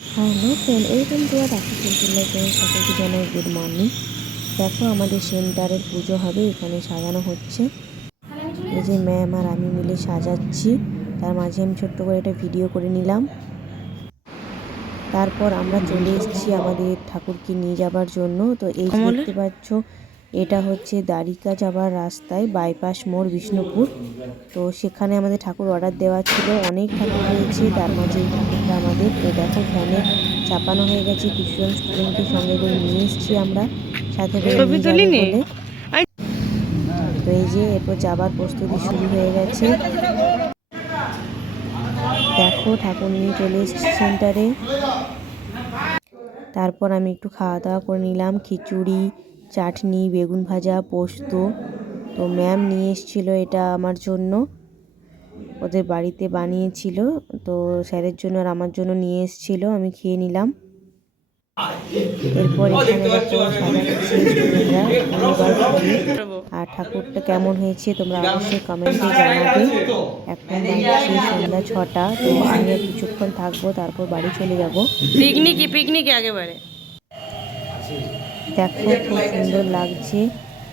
Hello friend, welcome to আর রাখি simple friend, সকলকে জানাই গুড মর্নিং। দেখো আমাদের সেন্টারের পুজো হবে, এখানে সাজানো হচ্ছে। এই যে ম্যাম আর আমি মিলে সাজাচ্ছি, তার মাঝে আমি ছোট্ট করে একটা ভিডিও করে নিলাম। তারপর আমরা চলে এসেছি আমাদের ঠাকুরকে নিয়ে যাবার জন্য। তো এই যে দেখতে পাচ্ছ, এটা হচ্ছে দ্বারিকা যাবার রাস্তায় বাইপাস মোড় বিষ্ণুপুর। তো সেখানে আমাদের ঠাকুর অর্ডার দেওয়া ছিল, অনেক ঠাকুর হয়েছে, তার মাঝে এই ঠাকুরটা আমাদের। তো দেখো ভ্যানে চাপানো হয়ে গেছে, কিছুজন স্টুডেন্টকে সঙ্গে করে নিয়ে এসেছি আমরা, সাথে করে নিয়ে যাবে বলে। তো এই যে এরপর যাবার প্রস্তুতি শুরু হয়ে গেছে। দেখো ঠাকুর নিয়ে চলে এসেছি সেন্টারে। তারপর আমি একটু খাওয়া দাওয়া করে নিলাম, খিচুড়ি, চাটনি, বেগুন ভাজা, পোস্ত। তো ম্যাম নিয়ে এসেছিলো এটা আমার জন্য, ওদের বাড়িতে বানিয়েছিল। তো স্যারের জন্য আর আমার জন্য নিয়ে এসেছিলো, আমি খেয়ে নিলাম। এরপর এখানে দেখো সাজাচ্ছে স্টুডেন্টরা আর ঠাকুরটা কেমন হয়েছে তোমরা অবশ্যই কমেন্টে জানাবে। এখন বাজছে সন্ধ্যা 6টা। তো আমি আর কিছুক্ষণ থাকবো, তারপর বাড়ি চলে যাব। পিকনিকে একেবারে দেখো খুব সুন্দর লাগছে,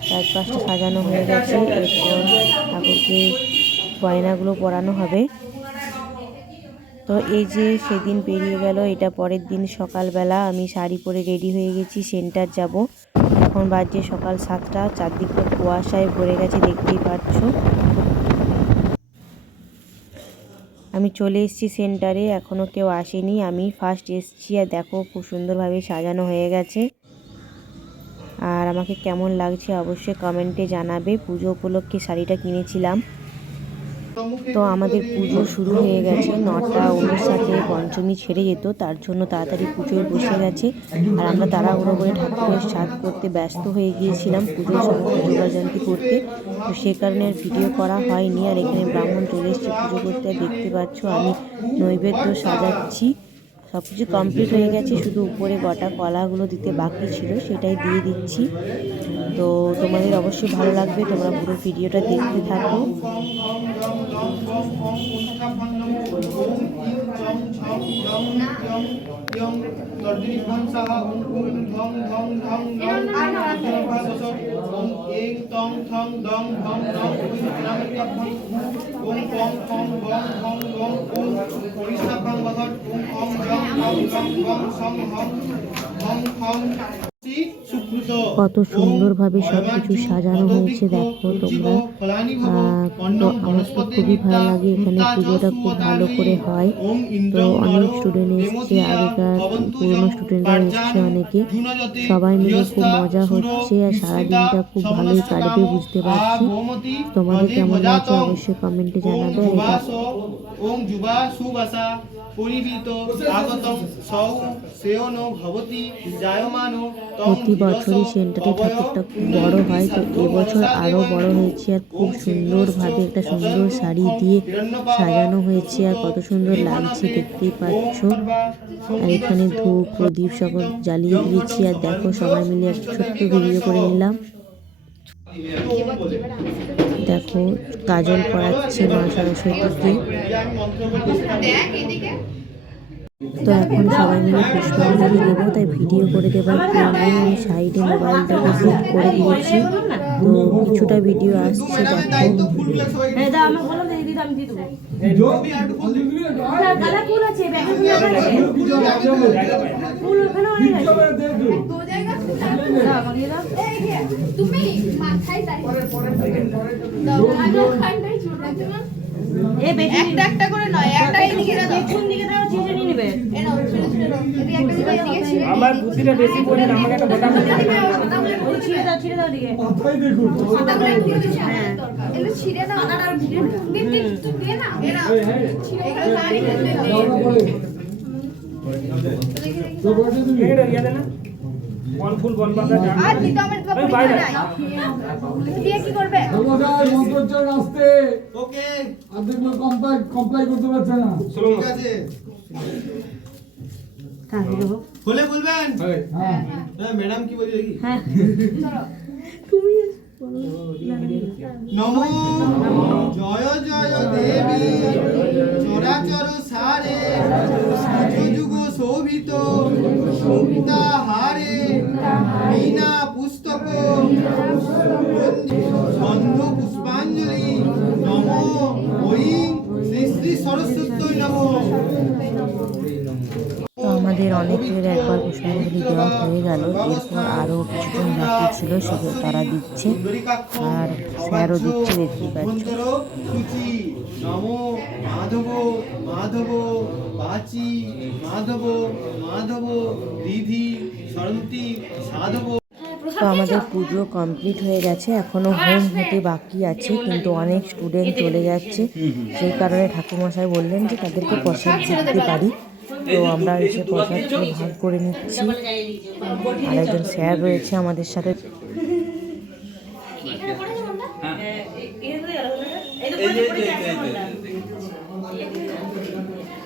চারপাশটা সাজানো হয়ে গেছে। এরপর ঠাকুরকে গয়নাগুলো পরানো হবে। তো এই যে সেদিন পেরিয়ে গেল, এটা পরের দিন সকালবেলা আমি শাড়ি পরে রেডি হয়ে গেছি, সেন্টার যাব। এখন বাজে সকাল 7টা, চারদিকটা কুয়াশায় ভরে গেছে, দেখতেই পাচ্ছ। আমি চলে এসেছি সেন্টারে, এখনও কেউ আসেনি, আমি ফার্স্ট এসেছি। আর দেখো খুব সুন্দরভাবে সাজানো হয়ে গেছে। আর আমাকে কেমন লাগছে অবশ্যই কমেন্টে জানাবে। পুজো উপলক্ষে শাড়িটা কিনেছিলাম। তো আমাদের পুজো শুরু হয়ে গেছে, 9টা 19 পঞ্চমী ছেড়ে যেত, তার জন্য তাড়াতাড়ি পুজোয় বসে গেছে। আর আমরা তাড়াহুড়ো করে ঠাকুরের সাজ করতে ব্যস্ত হয়ে গিয়েছিলাম, পুজোর সমস্ত যোগাযন্ত্রী করতে। তো সে কারণে আর ভিডিও করা হয়নি। আর এখানে ব্রাহ্মণ চলে এসেছে পুজো করতে, আর দেখতে পাচ্ছ আমি নৈবেদ্য সাজাচ্ছি। সব কিছু কমপ্লিট হয়ে গেছে, শুধু উপরে গোটা কলাগুলো দিতে বাকি ছিল, সেটাই দিয়ে দিচ্ছি। তো তোমাদের অবশ্যই ভালো লাগবে, তোমরা পুরো ভিডিওটা দেখতে থাকো। কত সুন্দরভাবে সব কিছু সাজানো হয়েছে দেখো তোমরা। তো আমার তো খুবই ভালো লাগে, এখানে পুজোটা খুব ভালো করে হয়। তো অনেক স্টুডেন্ট এসছে, আগেকার পুরনো স্টুডেন্টরা এসছে অনেকে, সবাই মিলে খুব মজা হচ্ছে। আর সারাদিনটা খুব ভালোই কাটবে বুঝতে পারছি। তোমাদের কেমন লাগছে অবশ্যই কমেন্টে জানাবে। প্রতি বছরই সেন্টারে ঠাকুরটা খুব বড় হয়, তো এবছর আরও বড় হয়েছে। আর খুব সুন্দরভাবে একটা সুন্দর শাড়ি দিয়ে সাজানো হয়েছে, আর কত সুন্দর লাগছে দেখতেই পাচ্ছ। আর এখানে ধূপ প্রদীপ সকল জ্বালিয়ে দিয়েছি। আর দেখো সবাই মিলে একটা ছোট্ট ভিডিও করে নিলাম। দেখো কাজল পড়াচ্ছে মা সরস্বতীকে। তো এখন সবাই মিলে পুষ্পাঞ্জলি দেবো, তাই ভিডিও করে দেবার কেউ নেই, আমি সাইডে মোবাইলটাকে সেট করে দিয়েছি। তো কিছুটা ভিডিও আসছে দেখো। একটা একটা করে নয়, একটা এদিকে দাও, কোন দিকে দাও, ছিঁড়ে নিয়ে নেবে। এ নাও, ছিঁড়ে ছিঁড়ে দাও, এদিকে একটা দিকে ছিঁড়ে। আমার বুদ্ধিটা বেশি পড়ে না, আমাকে একটা বটা ওই ছিঁড়ে দাও দিকে। মাথায় দেখুন মাথাটা একটু দিছে। হ্যাঁ এগুলো ছিঁড়ে দাও, মাথাটা ভিডিও দিতে একটু দিয়ে না। এরা ছিঁড়ে এগুলো গাড়ি করে দিয়ে তো বটে তুমি এটা ইয়া দেনা বল ফুল বল পাতা জান আর দিতে আমার তো বাইরে দিয়ে কি করবে নমস্কার মন্ত্রোচ্চারণ আসতে ওকে আর দেখো কমপ্লাই করতে পারছে না ঠিক আছে কাজ দেবো বলে বলবেন হ্যাঁ হ্যাঁ ম্যাডাম কি বলি দেখি হ্যাঁ চলো তুমি নমো জয় জয় দেবী চরাচর সারে যুগ শোভিত মুক্তাহারে বীণা পুস্তক গন্ধ পুষ্পাঞ্জলি নম ঐং শ্রী শ্রী সরস্বতী নমঃ। তো আমাদের অনেকের একবার পুষ্পাঞ্জলি দেওয়া হয়ে গেল, এরপর আরও কিছুজন বাকি ছিল, সেগুলো তারা দিচ্ছে আর স্যারও দিচ্ছে, দেখতে পাচ্ছ। সূচি নম মাধব মাধব বাচি মাধব মাধব রিধি সরন্তি সাধব। তো আমাদের পুজো কমপ্লিট হয়ে গেছে, এখনও হোম হতে বাকি আছে, কিন্তু অনেক স্টুডেন্ট চলে যাচ্ছে, সেই কারণে ঠাকুরমশাই বললেন যে তাদেরকে প্রসাদ দিতে পারি। তো আমরা এসে প্রসাদকে ভাগ করে নিচ্ছি। আর একজন স্যার রয়েছে আমাদের সাথে।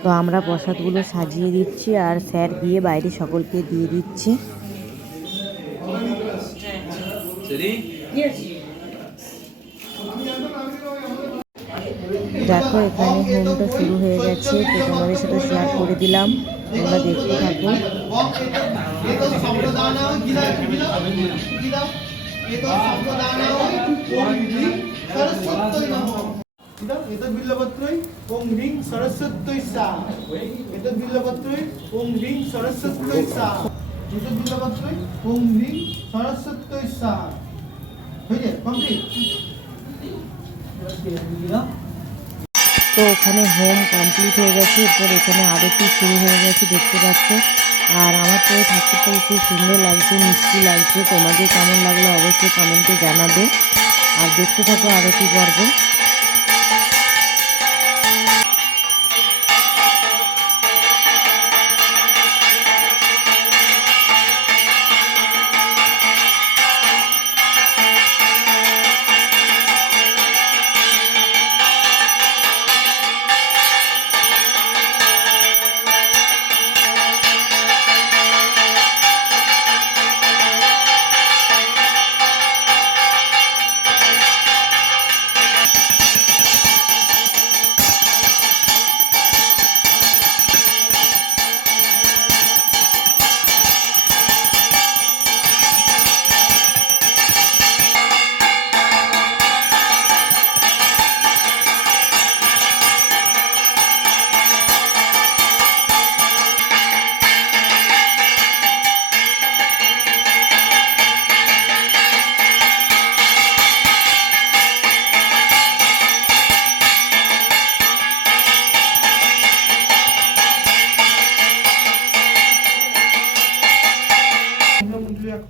তো আমরা প্রসাদগুলো সাজিয়ে দিচ্ছি আর স্যার গিয়ে বাইরে সকলকে দিয়ে দিচ্ছে। দেখো এখানে হোমটা শুরু হয়ে গেছে, তো তোমাদের সাথে শেয়ার করে দিলাম, তোমরা দেখতে থাকো। বিল্লপত্রই ওং হ্রিং সরস্বত্যৈ স্বাহা, এতৎ বিল্লপত্রই ওং হ্রিং সরস্বত্যৈ স্বাহা, এতৎ বিল্লপত্রই ওং হ্রিং সরস্বত্যৈ স্বাহা। হয়েছে কমপ্লিট। তো ওখানে হোম কমপ্লিট হয়ে গেছে, এরপর এখানে আরতি শুরু হয়ে গেছে, দেখতে পাচ্ছ। আর আমার তো এই ঠাকুরটা খুব সুন্দর লাগছে, মিষ্টি লাগছে। তোমাদের কেমন লাগলো অবশ্যই কমেন্টে জানাবে। আর দেখতে থাকো আরতি পর্ব।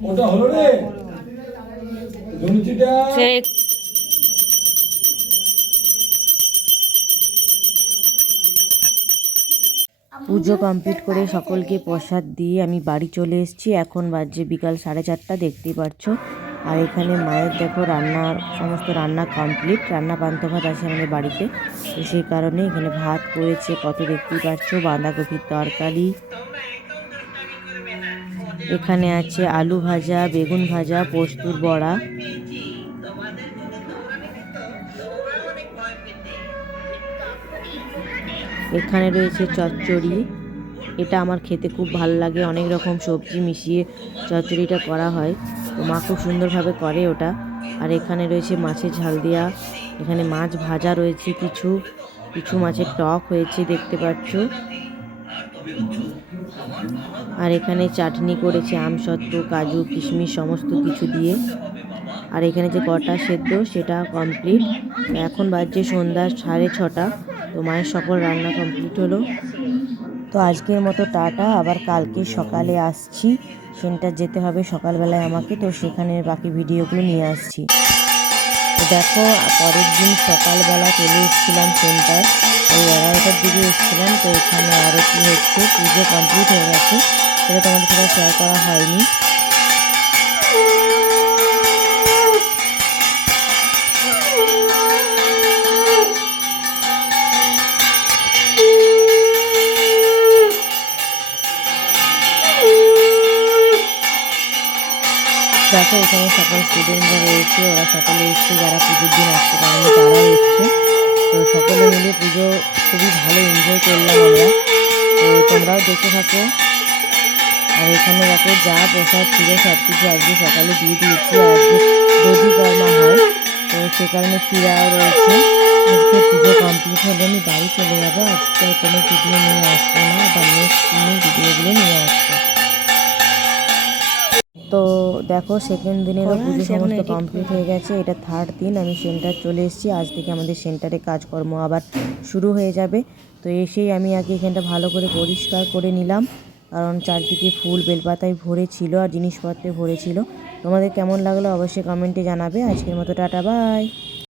ওটা হলো রে ধনুচিটা। পুজো কমপ্লিট করে সকলকে প্রসাদ দিয়ে আমি বাড়ি চলে এসেছি। এখন বাজে বিকাল 4:30, দেখতেই পাচ্ছ। আর এখানে মায়ের দেখো রান্নার সমস্ত রান্না কমপ্লিট, রান্না পান্তা ভাত আছে আমাদের বাড়িতে, তো সেই কারণে এখানে ভাত করেছে কত, দেখতেই পাচ্ছ, বাঁধাকপির তরকারি, এখানে আছে আলু ভাজা, বেগুন ভাজা, পোস্তুর বড়া, এখানে রয়েছে চচ্চড়ি। এটা আমার খেতে খুব ভালো লাগে, অনেক রকম সবজি মিশিয়ে চচ্চড়িটা করা হয়, তো মা খুব সুন্দরভাবে করে ওটা। আর এখানে রয়েছে মাছের ঝাল দেওয়া, এখানে মাছ ভাজা রয়েছে, কিছু কিছু মাছের টক হয়েছে, দেখতে পাচ্ছ। আর এখানে চাটনি করেছে আমসত্ত্ব, কাজু, কিশমিশ সমস্ত কিছু দিয়ে। আর এখানে যে গোটা সেদ্ধ সেটা কমপ্লিট। এখন বাজছে সন্ধ্যা 6:30, তো মায়ের সকল রান্না কমপ্লিট হলো। তো আজকের মতো টাটা, আবার কালকে সকালে আসছি, সেন্টার যেতে হবে সকালবেলায় আমাকে, তো সেখানে বাকি ভিডিওগুলো নিয়ে আসছি। তো দেখো পরের দিন সকালবেলা চলে এসেছিলাম সেন্টার, ওই 11টার দিকে এসেছিলাম। তো এখানে আরতি হচ্ছে, পুজো কমপ্লিট হয়ে গেছে, সেটা তোমাদের সাথে শেয়ার করা হয়নি। দেখো এখানে সকল স্টুডেন্টরা রয়েছে, ওরা সকলে এসছে, যারা পুজোর দিন আসতে পারেনি তারাও এসছে। তো সকলে মিলে পুজো খুবই ভালো এনজয় করলাম আমরা। তো তোমরাও দেখে থাকো। আর এখানে দেখো যা প্রসাদ ছিল সব কিছু আজকে সকালে দিয়ে দিয়েছি। আর আজকে দধি কর্মা হয়, তো সে কারণে ক্ষীরাও রয়েছে। আজকে পুজো কমপ্লিট হলে আমি বাড়ি চলে যাবো। আজকে আর কোনো ভিডিও নিয়ে আসবো না, বা নেক্সট দিনের ভিডিওগুলো নিয়ে আসবো। তো দেখো সেকেন্ড দিনেরও পুজো সমস্ত কমপ্লিট হয়ে গেছে। এটা থার্ড দিন আমি সেন্টার চলে এসেছি। আজ থেকে আমাদের সেন্টারে কাজকর্ম আবার শুরু হয়ে যাবে। তো এসেই আমি আগে এখানটা ভালো করে পরিষ্কার করে নিলাম, কারণ চারদিকে ফুল বেলপাতায় ভরে ছিল আর জিনিসপত্রে ভরে ছিল। তোমাদের কেমন লাগলো অবশ্যই কমেন্টে জানাবে। আজকের মতো টাটা, বাই।